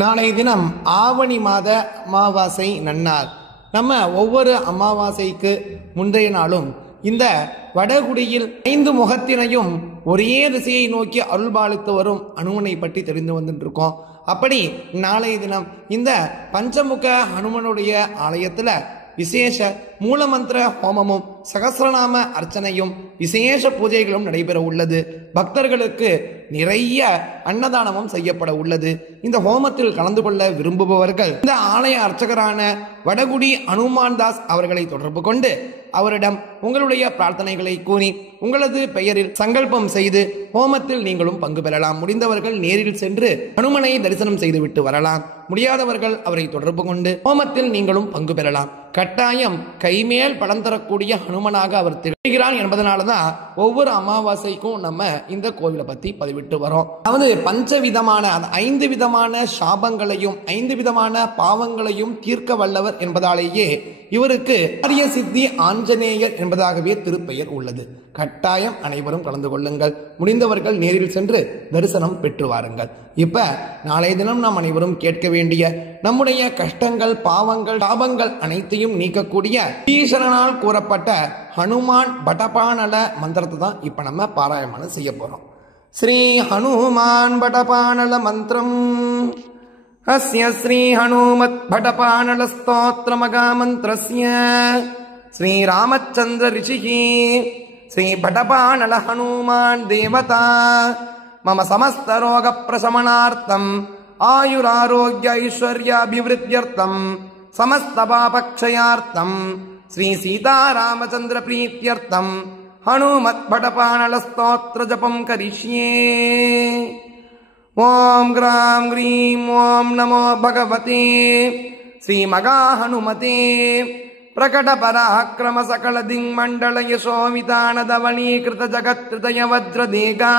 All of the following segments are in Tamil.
நாளை தினம் ஆவணி மாத அமாவாசை நன்னார். நம்ம ஒவ்வொரு அமாவாசைக்கு முந்தைய நாளும் இந்த வடகுடியில் 5 முகத்தினையும் ஒரே திசையை நோக்கி அருள்பாலித்து வரும் அனுமனை பற்றி தெரிந்து வந்துட்டு இருக்கோம். அப்படி நாளைய தினம் இந்த பஞ்சமுக ஹனுமனுடைய ஆலயத்துல விசேஷ மூலமந்திர ஹோமமும் சகஸ்ரநாம அர்ச்சனையும் விசேஷ பூஜைகளும் நடைபெற உள்ளது. பக்தர்களுக்கு நிறைய அன்னதானமும் செய்யப்பட உள்ளது. இந்த ஹோமத்தில் கலந்து கொள்ள விரும்புபவர்கள் இந்த ஆலய அர்ச்சகரான வடகுடி அனுமான் தாஸ் அவர்களை தொடர்பு கொண்டு அவரிடம் உங்களுடைய பிரார்த்தனைகளை கூறி உங்களது பெயரில் சங்கல்பம் செய்து ஹோமத்தில் நீங்களும் பங்கு பெறலாம். முடிந்தவர்கள் நேரில் சென்று ஹனுமனை தரிசனம் செய்துவிட்டு வரலாம். முடியாதவர்கள் அவரை தொடர்பு கொண்டு ஹோமத்தில் நீங்களும் பங்கு பெறலாம். கட்டாயம் கைமேல் பலன் தரக்கூடிய ஹனுமனாக அவர் திகழ்கிறான் என்பதனாலதான் ஒவ்வொரு அமாவாசைக்கும் நம்ம இந்த கோவிலை பத்தி பதிவிட்டு வரோம். அதாவது பஞ்சவிதமான 5 விதமான சாபங்களையும் 5 விதமான பாவங்களையும் தீர்க்க வல்லவர் என்பதாலேயே இவருக்கு அரிய சித்தி ஆஞ்சநேயர் என்பதாகவே திருப்பெயர் உள்ளது. கட்டாயம் அனைவரும் கலந்து கொள்ளுங்கள். முடிந்தவர்கள் நேரில் சென்று தரிசனம் பெற்று வாருங்கள். இப்ப நாளைய தினம் நாம் அனைவரும் கேட்க வேண்டிய நம்முடைய கஷ்டங்கள் பாவங்கள் சாபங்கள் அனைத்தையும் நீக்கக்கூடிய ஈஸ்வரனால் கூறப்பட்ட ஹனுமான் படபானல மந்திரத்தை தான் இப்ப நம்ம பாராயணம் செய்ய போறோம். ஸ்ரீ ஹனுமான் படபானல மந்திரம். அஸ்ய ஸ்ரீ ஹனுமத் படபானல ஸ்தோத்ர மகாமந்திரஸ்ய ஸ்ரீ ராமச்சந்திர ரிஷிஹி ஸ்ரீ படபானல ஹனுமான் தேவதா மம சமஸ்த ரோக பிரசமனார்த்தம் ஆயுராரோக்ய ஐஸ்வர்யாபிவிருத்தியர்த்தம் சமஸ்த பாபக்ஷயார்த்தம் ஸ்ரீ சீதாராமச்சந்திர பிரீத்யர்த்தம் ஹனுமத் படபானல ஸ்தோத்ர ஜபம் கரிஷ்யே. ஓம் கிராம் கிரீம் ஓம் நமோ பகவதே ஸ்ரீ மகா ஹனுமதே பிரகட பராக்கிரம சகல திங்மண்டல யசோமிதானதவனீகிருத ஜகத்ருதய வஜ்ரதேகா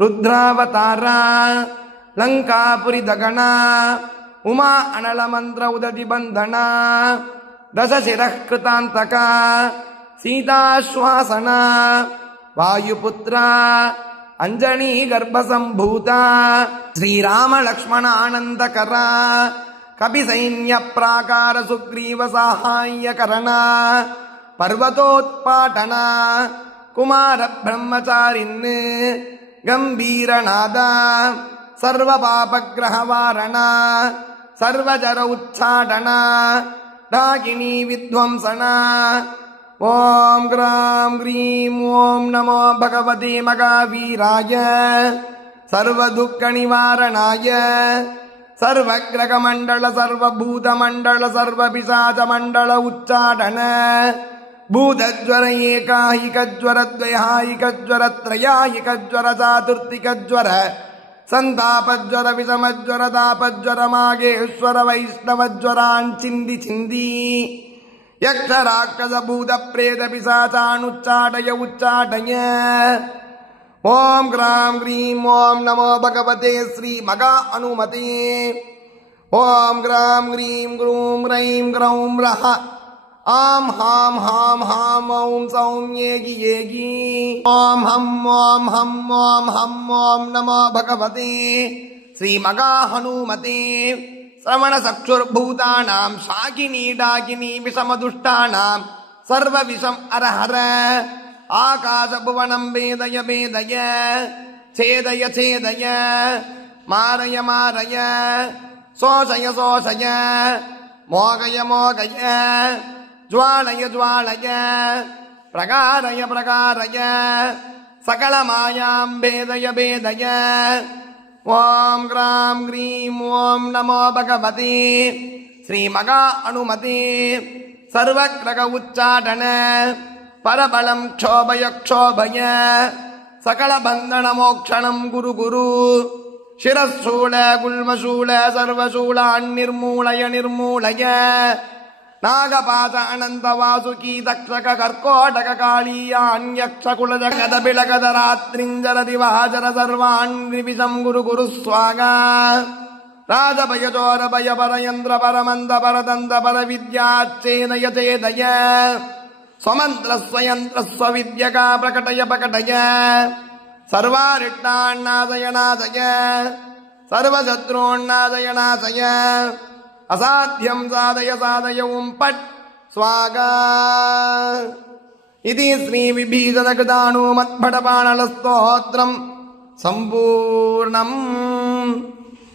ருத்ராவதாரா லங்காபுரி தகனா உமா அனல மந்திர உததி பந்தனா தசசிரஹ் கிருதாந்தகா சீதாஸ்வாசனா வாயுபுத்ரா அஞ்சனி கர்ப்பசம்பூதா ஸ்ரீராம லக்ஷ்மண ஆனந்தகரா கபிசைன்ய பிராகார சுக்ரீவ சாஹாயகரணா பர்வதோத்பாடனா குமார பிரம்மச்சாரின் கம்பீரநாதா சர்வ பாபக்ரஹவாரணா சர்வஜர உச்சாடனா டாகினி வித்வம்சனா. ஓம் கிராம் கிரீம் ஓம் நமோ பகவதே மகாவீராய சர்வதுக்க நிவாரணாய சர்வக்ரக மண்டல சர்வபூத மண்டல சர்வபிசாச மண்டல உச்சாடன பூதஜ்வர ஏகாஹிகஜ்வர த்வயாஹிகஜ்வர த்ரயாஹிகஜ்வர சாதுர்த்திகஜ்வர சந்தாபஜ்வர விஷமஜ்வர தாபஜ்வர மாகேஸ்வர வைஷ்ணவஜ்வரான் சிந்தி சிந்தி யக்ஷராட்சச பூத பிரேத பிசாசானுச்சாடய உச்சாடய. ஓம் கிராம் கிரீம் ஓம் நமோ பகவதே ஸ்ரீ மகா அனுமதே. ஓம் கிராம் கிரீம் க்ரூம் ரைம் க்ரௌம் ரஹ ஆம் ஹாம் ஹாம் ஹாம் ஓம் சௌம் ஏகி ஏகி. ஓம் ஹம் ஓம் ஹம் ஓம் ஹம் ஓம் நமோ பகவதே ஸ்ரீ மகா ஹனுமதே. ஸ்ரவண சக்ஷுர்பூதானாம் சாகினி டாகினி விஷமதுஷ்டானாம் சர்வ விஷம் அரஹர ஆகாச புவனம் வேதய வேதய சேதய சேதய மாரய மாரய சோஷய சோஷய மோகய மோகய ஜ்வாலய ஜ்வாலய பிரகாரய பிரகாரய சகல மாயாம் பேதய பேதய. ஓம் கிராம் கிரீம் ஓம் நமோ பகவதே ஸ்ரீ மகா அனுமதே சர்வக்ரக உச்சாடன பரபலம் க்ஷோபய க்ஷோபய சகல பந்தன மோக்ஷணம் குரு குரு சிரசூல குல்மசூல சர்வசூலான் நிர்மூலய நிர்மூலய நாகபாத அனந்த வாசுகி தக்ஷக கர்கோடக காளியான் யக்ஷ குல ஜகத பிளகத ராத்ரிஞ்சர திவாஜர சர்வான் விபிஷம் குரு குரு ஸ்வாகா ராஜபய ஜோர பய பரயந்திர பரமந்த பரதந்த பர வித்யாச்சேதய சேதய ஸ்வமந்திரஸ்வயந்திரஸ்வ வித்யகா பிரகடய பிரகடய சர்வாரிட்டாநாதய நாதய சர்வசத்ரோநாதய நாசய அசாத்தியம் சாதய சாதயவும் பட் ஸ்வாகா. இது ஸ்ரீ விபீஷணகிருதானு மத்படபாணலஸ்தோத்திரம் சம்பூர்ணம்.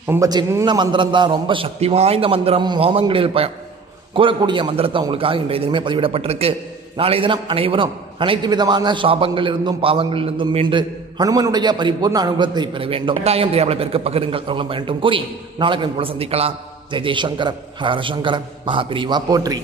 ரொம்ப சின்ன மந்திரம் தான், ரொம்ப சக்தி வாய்ந்த மந்திரம். ஹோமங்களில் கூறக்கூடிய மந்திரத்தை உங்களுக்காக இன்றைய தினமே பதிவிடப்பட்டிருக்கு. நாளை தினம் அனைவரும் அனைத்து விதமான சாபங்களிலிருந்தும் பாவங்களிலிருந்தும் மீண்டு ஹனுமனுடைய பரிபூர்ண அனுகிரகத்தை பெற வேண்டும். கட்டாயம் தேவையான பேருக்கு பகிருங்கள், அவர்களும் பயன்ட்டும் கூறி நாளைக்கு போல சந்திக்கலாம். ஜெய் ஜெய்சங்கர ஹர சங்கர மகாபிரிவா போற்றி.